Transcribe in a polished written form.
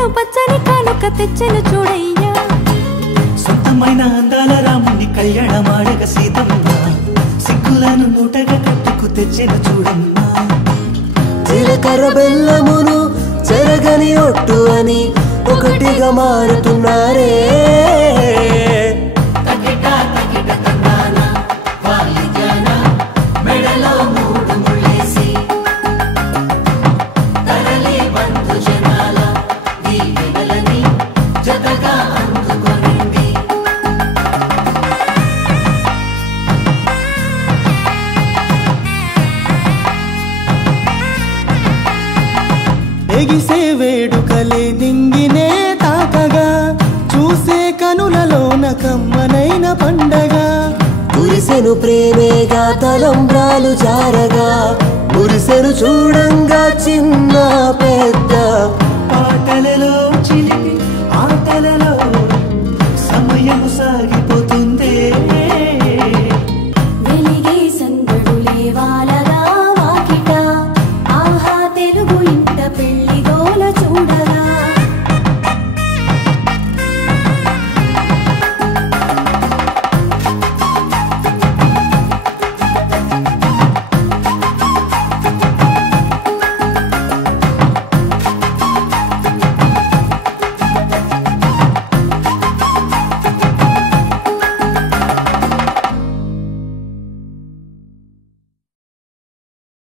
కను పచ్చని కానుక తెచ్చెను చూడయ్యా సొంతమైన అందాల రాముని కళ్యాణమాడగ సీతమ్మ సిగ్గులను మూటగా కట్టుకు తెచ్చెను చూడమ్మా జీలకర్ర బెల్లమును చెరగని ఒట్టు అని ఒకటిగా మారుతున్నారే ఎగిసే వేడుకలే నింగినే తాకగా చూసే కనులలోన కమ్మనైన పండగ కురిసెను ప్రేమేగా తలంబ్రాలు జారగా మురిసెను చూడంగా